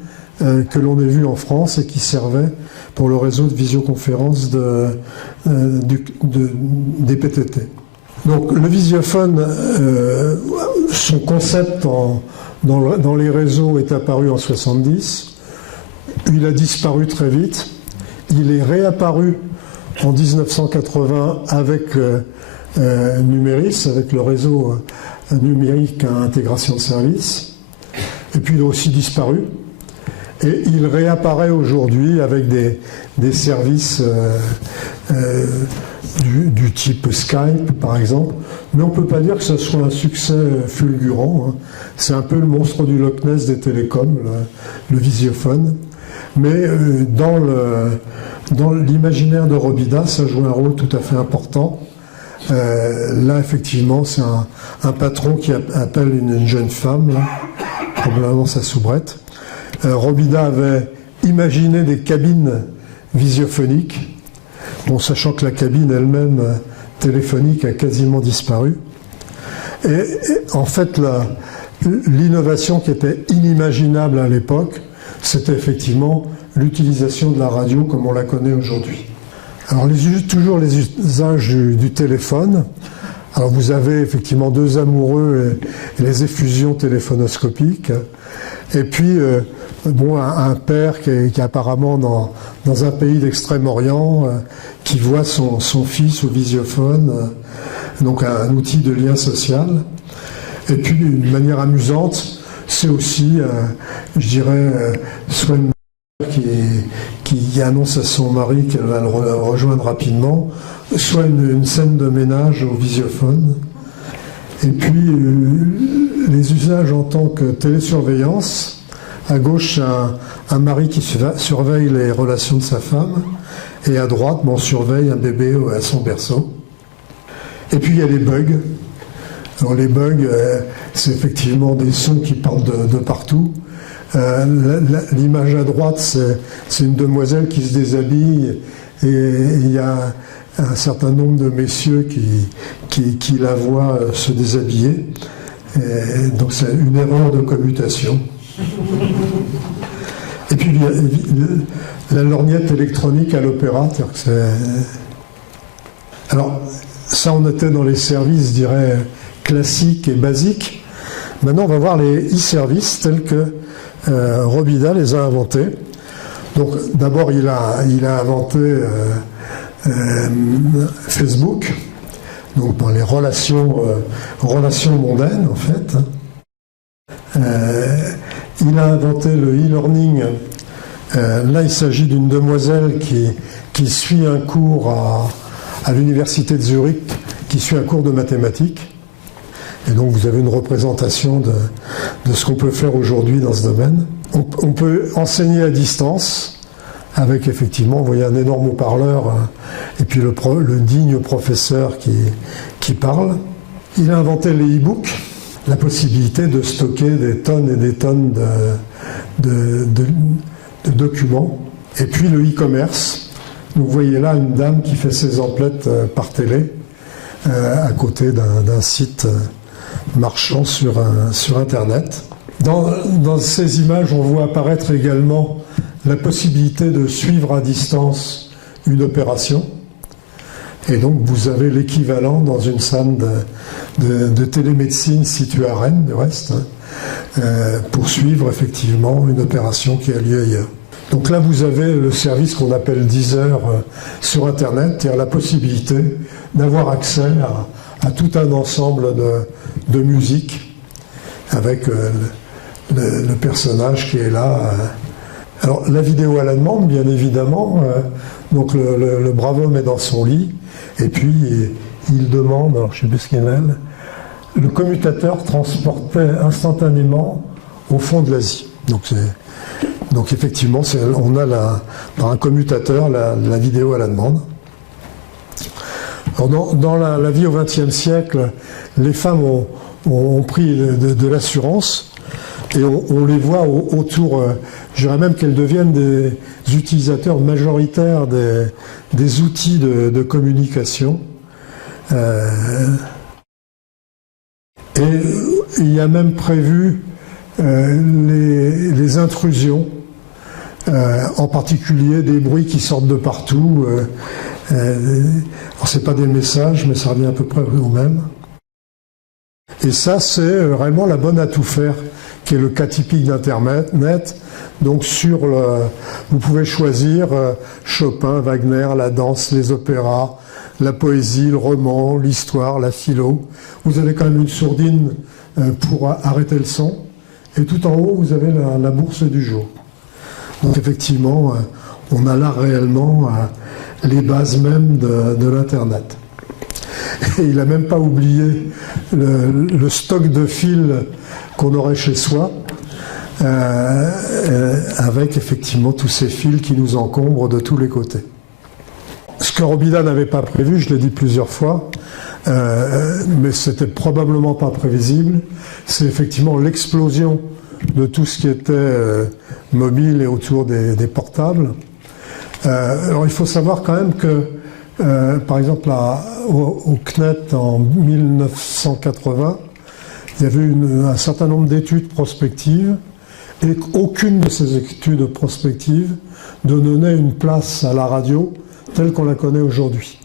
que l'on ait vus en France et qui servaient pour le réseau de visioconférence des PTT. Donc le visiophone, son concept dans les réseaux est apparu en 70, il a disparu très vite, il est réapparu en 1980 avec Numéris, avec le réseau numérique à intégration de services, et puis il a aussi disparu. Et il réapparaît aujourd'hui avec des services du type Skype, par exemple. Mais on ne peut pas dire que ce soit un succès fulgurant. C'est un peu le monstre du Loch Ness des télécoms, le visiophone. Mais dans l'imaginaire de Robida, ça joue un rôle tout à fait important. Là, effectivement, c'est un patron qui appelle une jeune femme, là, probablement sa soubrette. Robida avait imaginé des cabines visiophoniques, bon, sachant que la cabine elle-même téléphonique a quasiment disparu. Et en fait, l'innovation qui était inimaginable à l'époque, c'était effectivement l'utilisation de la radio comme on la connaît aujourd'hui. Alors, toujours les usages du téléphone. Alors, vous avez effectivement 2 amoureux et les effusions téléphonoscopiques. Et puis, Bon, un père qui est apparemment dans un pays d'Extrême-Orient, qui voit son fils au visiophone, donc un outil de lien social. Et puis, d'une manière amusante, c'est aussi, je dirais, soit une mère qui annonce à son mari qu'elle va le rejoindre rapidement, soit une scène de ménage au visiophone. Et puis, les usages en tant que télésurveillance. À gauche, un mari qui surveille les relations de sa femme, et à droite, on surveille un bébé à son berceau. Et puis il y a les bugs. Alors les bugs, c'est effectivement des sons qui partent de partout. L'image à droite, c'est une demoiselle qui se déshabille, et il y a un certain nombre de messieurs qui la voient se déshabiller. Et donc c'est une erreur de commutation. Et puis la lorgnette électronique à l'opéra. Alors ça, on était dans les services, je dirais, classiques et basiques. Maintenant, on va voir les e-services tels que Robida les a inventés. Donc d'abord, il a inventé Facebook, donc dans les relations mondaines en fait. Il a inventé le e-learning. Là, il s'agit d'une demoiselle qui suit un cours à l'université de Zurich, qui suit un cours de mathématiques. Et donc, vous avez une représentation de ce qu'on peut faire aujourd'hui dans ce domaine. On peut enseigner à distance, avec effectivement, vous voyez, un énorme haut-parleur, et puis le digne professeur qui parle. Il a inventé les e-books. La possibilité de stocker des tonnes et des tonnes de documents. Et puis le e-commerce. Vous voyez là une dame qui fait ses emplettes par télé, à côté d'un site marchand sur Internet. Dans ces images, on voit apparaître également la possibilité de suivre à distance une opération. Et donc vous avez l'équivalent dans une salle de télémédecine située à Rennes, du reste, pour suivre effectivement une opération qui a lieu ailleurs. Donc là, vous avez le service qu'on appelle Deezer sur Internet, c'est-à-dire la possibilité d'avoir accès à tout un ensemble de musique avec le personnage qui est là. Alors la vidéo à la demande, bien évidemment, donc le brave homme est dans son lit, et puis il demande, alors je ne sais plus ce qu'il est, le commutateur transportait instantanément au fond de l'Asie. Donc effectivement, on a par un commutateur la vidéo à la demande. Alors dans la vie au XXe siècle, les femmes ont pris de l'assurance, et on les voit autour, je dirais même qu'elles deviennent des utilisateurs majoritaires des outils de communication. Et il y a même prévu les intrusions, en particulier des bruits qui sortent de partout. Alors c'est pas des messages, mais ça revient à peu près au même. Et ça, c'est vraiment la bonne à tout faire, qui est le cas typique d'Internet. Donc vous pouvez choisir Chopin, Wagner, la danse, les opéras, la poésie, le roman, l'histoire, la philo. Vous avez quand même une sourdine pour arrêter le son. Et tout en haut, vous avez la bourse du jour. Donc effectivement, on a là réellement les bases même de l'Internet. Et il n'a même pas oublié le stock de fils qu'on aurait chez soi, avec effectivement tous ces fils qui nous encombrent de tous les côtés. Ce que Robida n'avait pas prévu, je l'ai dit plusieurs fois, mais c'était probablement pas prévisible, c'est effectivement l'explosion de tout ce qui était mobile et autour des portables. Alors il faut savoir quand même que, par exemple, au CNET en 1980, il y avait un certain nombre d'études prospectives, et aucune de ces études prospectives ne donnait une place à la radio telle qu'on la connaît aujourd'hui.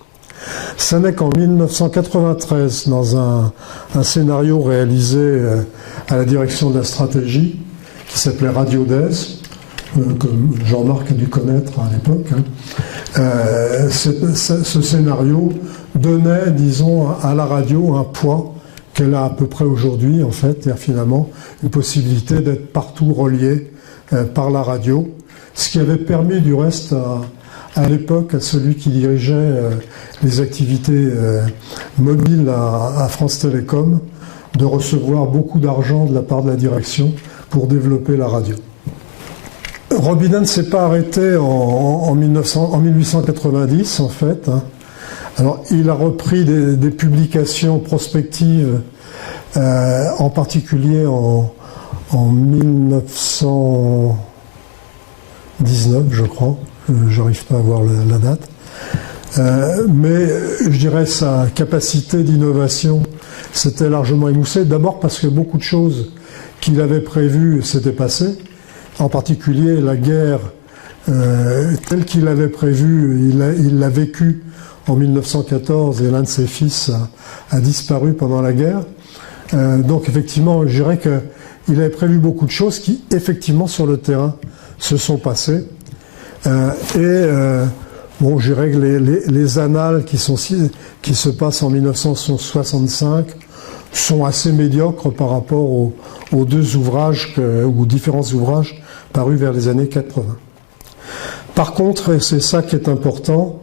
Ce n'est qu'en 1993, dans un scénario réalisé à la direction de la stratégie, qui s'appelait Radio Days, que Jean-Marc a dû connaître à l'époque, hein. Ce scénario donnait, disons, à la radio un poids qu'elle a à peu près aujourd'hui, en fait, et finalement une possibilité d'être partout reliée par la radio, ce qui avait permis du reste à l'époque à celui qui dirigeait les activités mobiles à France Télécom de recevoir beaucoup d'argent de la part de la direction pour développer la radio. Robinet ne s'est pas arrêté en 1890, en fait, hein. Alors, il a repris des publications prospectives, en particulier en 1919, je crois. J'arrive pas à voir la date. Mais je dirais sa capacité d'innovation s'était largement émoussée. D'abord parce que beaucoup de choses qu'il avait prévues s'étaient passées. En particulier la guerre telle qu'il l'avait prévue, il l'a vécue en 1914 et l'un de ses fils a disparu pendant la guerre. Donc effectivement, je dirais qu'il avait prévu beaucoup de choses qui effectivement sur le terrain se sont passées. Bon, je dirais que les annales qui se passent en 1965 sont assez médiocres par rapport aux deux ouvrages, ou différents ouvrages parus vers les années 80. Par contre, et c'est ça qui est important,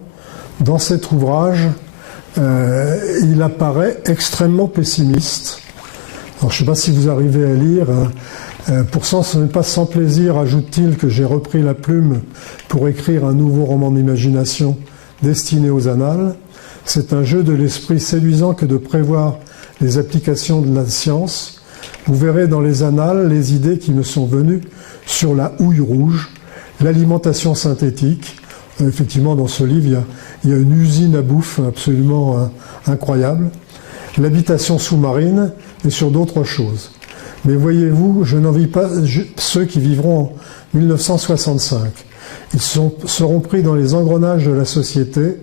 dans cet ouvrage, il apparaît extrêmement pessimiste. Alors, je ne sais pas si vous arrivez à lire. Pourtant, ce n'est pas sans plaisir, ajoute-t-il, que j'ai repris la plume pour écrire un nouveau roman d'imagination destiné aux annales. C'est un jeu de l'esprit séduisant que de prévoir les applications de la science. Vous verrez dans les annales les idées qui me sont venues sur la houille rouge, l'alimentation synthétique. Effectivement, dans ce livre, il y a une usine à bouffe absolument incroyable. L'habitation sous-marine et sur d'autres choses. Mais voyez-vous, je n'envie pas ceux qui vivront en 1965. Ils seront pris dans les engrenages de la société,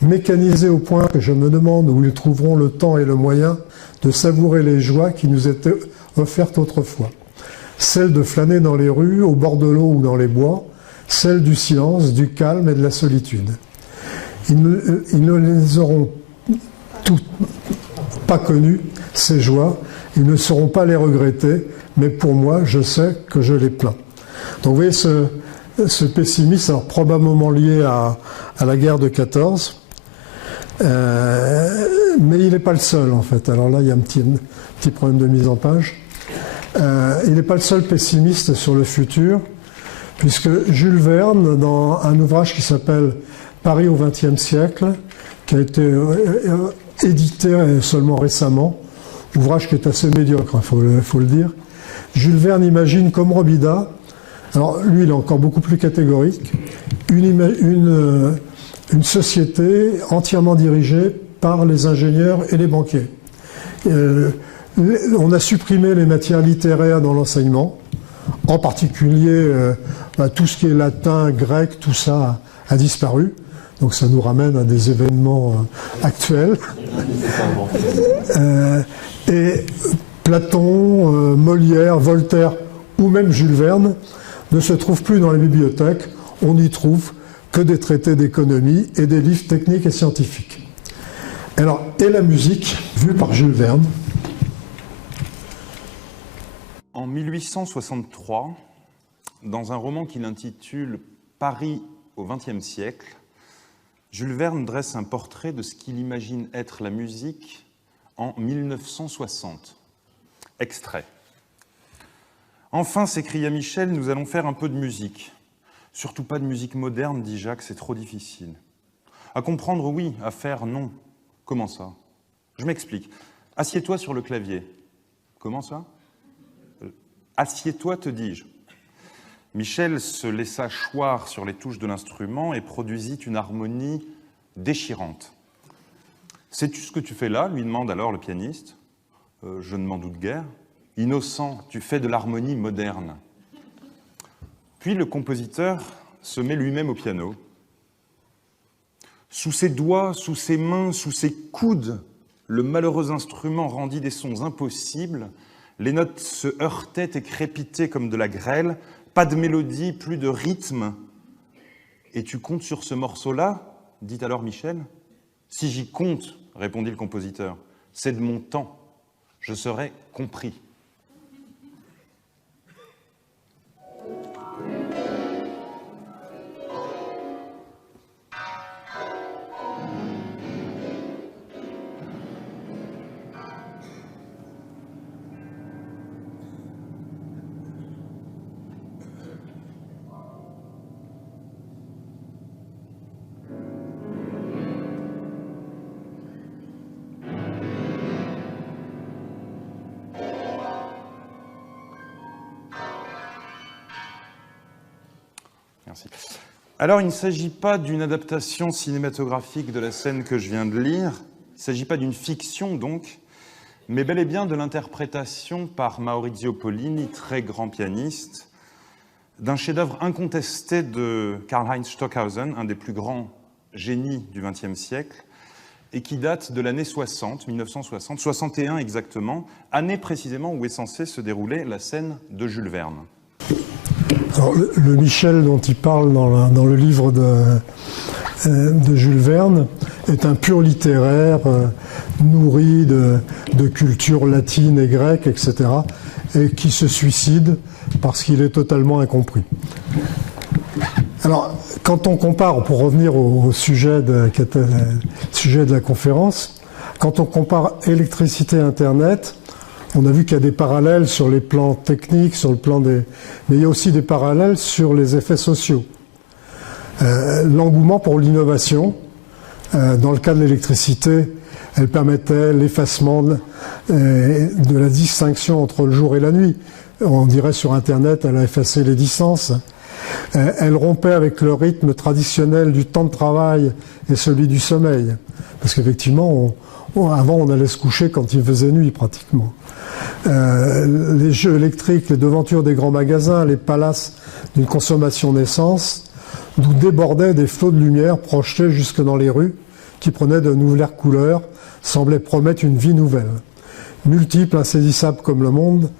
mécanisés au point que je me demande où ils trouveront le temps et le moyen de savourer les joies qui nous étaient offertes autrefois. Celles de flâner dans les rues, au bord de l'eau ou dans les bois, celles du silence, du calme et de la solitude. Ils ne les auront toutes pas connues, ces joies. Ils ne sauront pas les regretter, mais pour moi, je sais que je les plains. Donc vous voyez ce pessimisme, alors probablement lié à la guerre de 14, mais il n'est pas le seul en fait. Alors là, il y a un petit problème de mise en page. Il n'est pas le seul pessimiste sur le futur, puisque Jules Verne, dans un ouvrage qui s'appelle Paris au XXe siècle, qui a été édité seulement récemment, ouvrage qui est assez médiocre, il faut le dire. Jules Verne imagine comme Robida, alors lui il est encore beaucoup plus catégorique, une société entièrement dirigée par les ingénieurs et les banquiers. On a supprimé les matières littéraires dans l'enseignement, en particulier tout ce qui est latin, grec, tout ça a disparu. Donc ça nous ramène à des événements actuels. Et Platon, Molière, Voltaire ou même Jules Verne ne se trouvent plus dans les bibliothèques. On n'y trouve que des traités d'économie et des livres techniques et scientifiques. Alors, et la musique, vue par Jules Verne. En 1863, dans un roman qu'il intitule Paris au XXe siècle, Jules Verne dresse un portrait de ce qu'il imagine être la musique en 1960. Extrait. « Enfin, s'écria Michel, nous allons faire un peu de musique. Surtout pas de musique moderne, dit Jacques, c'est trop difficile. À comprendre, oui, à faire, non. Comment ça? Je m'explique. Assieds-toi sur le clavier. Comment ça? Assieds-toi, te dis-je. Michel se laissa choir sur les touches de l'instrument et produisit une harmonie déchirante. « Sais-tu ce que tu fais là » lui demande alors le pianiste. « Je ne m'en doute guère. »« Innocent, tu fais de l'harmonie moderne. » Puis le compositeur se met lui-même au piano. Sous ses doigts, sous ses mains, sous ses coudes, le malheureux instrument rendit des sons impossibles. Les notes se heurtaient et crépitaient comme de la grêle. Pas de mélodie, plus de rythme. Et tu comptes sur ce morceau-là, dit alors Michel. Si j'y compte, répondit le compositeur, c'est de mon temps. Je serai compris. Merci. Alors, il ne s'agit pas d'une adaptation cinématographique de la scène que je viens de lire, il ne s'agit pas d'une fiction donc, mais bel et bien de l'interprétation par Maurizio Pollini, très grand pianiste, d'un chef-d'œuvre incontesté de Karlheinz Stockhausen, un des plus grands génies du XXe siècle, et qui date de l'année 60, 1960, 61 exactement, année précisément où est censée se dérouler la scène de Jules Verne. Alors, le Michel dont il parle dans le livre de Jules Verne est un pur littéraire nourri de culture latine et grecque, etc., et qui se suicide parce qu'il est totalement incompris. Alors, quand on compare, pour revenir au sujet qui était le sujet de la conférence, quand on compare électricité et Internet, on a vu qu'il y a des parallèles sur les plans techniques, sur le plan des... Mais il y a aussi des parallèles sur les effets sociaux. L'engouement pour l'innovation, dans le cas de l'électricité, elle permettait l'effacement de la distinction entre le jour et la nuit. On dirait sur Internet, elle a effacé les distances. Elle rompait avec le rythme traditionnel du temps de travail et celui du sommeil. Parce qu'effectivement, avant, on allait se coucher quand il faisait nuit, pratiquement. Les jeux électriques, les devantures des grands magasins, les palaces d'une consommation d'essence, d'où débordaient des flots de lumière projetés jusque dans les rues, qui prenaient de nouvelles couleurs, semblaient promettre une vie nouvelle. Multiples, insaisissables comme le monde,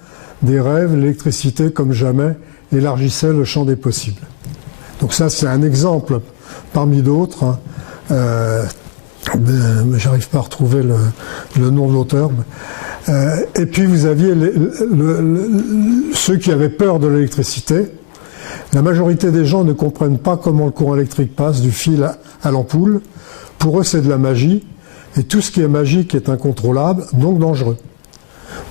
des rêves, l'électricité comme jamais, élargissait le champ des possibles. Donc ça, c'est un exemple parmi d'autres. Mais j'arrive pas à retrouver le nom de l'auteur. Et puis vous aviez ceux qui avaient peur de l'électricité. La majorité des gens ne comprennent pas comment le courant électrique passe du fil à l'ampoule. Pour eux, c'est de la magie. Et tout ce qui est magique est incontrôlable, donc dangereux.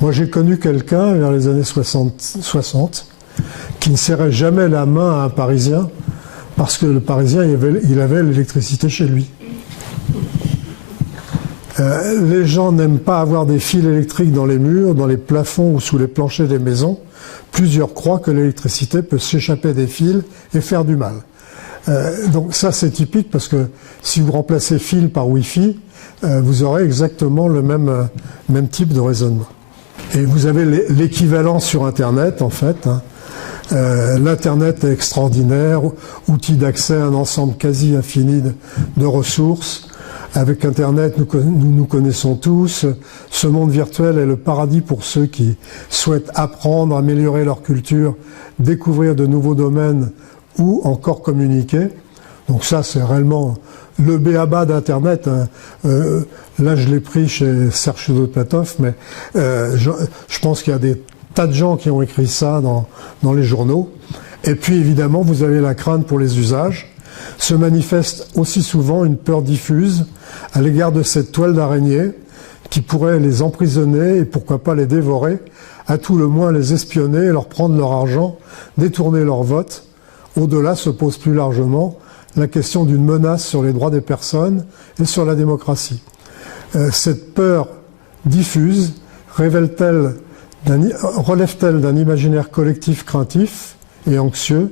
Moi, j'ai connu quelqu'un, vers les années 60, qui ne serrait jamais la main à un Parisien, parce que le Parisien, il avait l'électricité chez lui. Les gens n'aiment pas avoir des fils électriques dans les murs, dans les plafonds ou sous les planchers des maisons. Plusieurs croient que l'électricité peut s'échapper des fils et faire du mal. Donc ça, c'est typique parce que si vous remplacez fil par Wi-Fi, vous aurez exactement le même type de raisonnement. Et vous avez l'équivalent sur Internet, en fait. L'Internet est extraordinaire, outil d'accès à un ensemble quasi infini de ressources. Avec Internet, nous connaissons tous. Ce monde virtuel est le paradis pour ceux qui souhaitent apprendre, améliorer leur culture, découvrir de nouveaux domaines ou encore communiquer. Donc ça, c'est réellement le b.a.-ba d'Internet. Là, je l'ai pris chez Serge Dotpatov, mais je pense qu'il y a des tas de gens qui ont écrit ça dans les journaux. Et puis, évidemment, vous avez la crainte pour les usages. Se manifeste aussi souvent une peur diffuse à l'égard de cette toile d'araignée qui pourrait les emprisonner et pourquoi pas les dévorer, à tout le moins les espionner, leur prendre leur argent, détourner leur vote. Au-delà se pose plus largement la question d'une menace sur les droits des personnes et sur la démocratie. Cette peur diffuse relève-t-elle d'un imaginaire collectif craintif et anxieux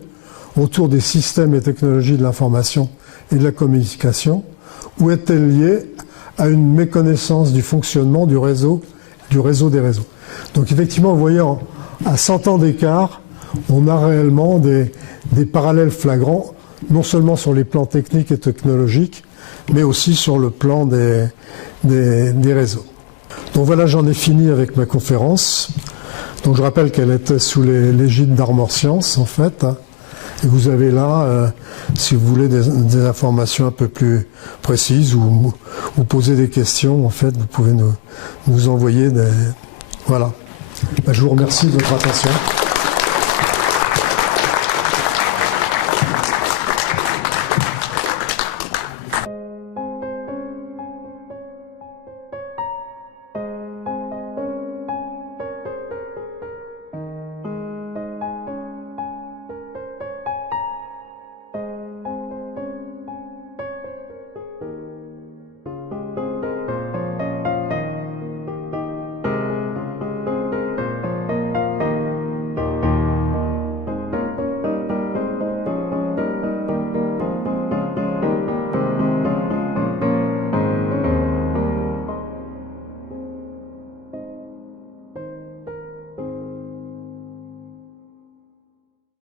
autour des systèmes et technologies de l'information et de la communication, ou est-elle liée à une méconnaissance du fonctionnement du réseau des réseaux? Donc effectivement, vous voyez, à 100 ans d'écart, on a réellement des parallèles flagrants, non seulement sur les plans techniques et technologiques, mais aussi sur le plan des réseaux. Donc voilà, j'en ai fini avec ma conférence. Donc je rappelle qu'elle était sous l'égide d'Armor Science, en fait. Et vous avez là, si vous voulez, des informations un peu plus précises ou vous posez des questions, en fait, vous pouvez nous envoyer des... Voilà. Je vous remercie de votre attention.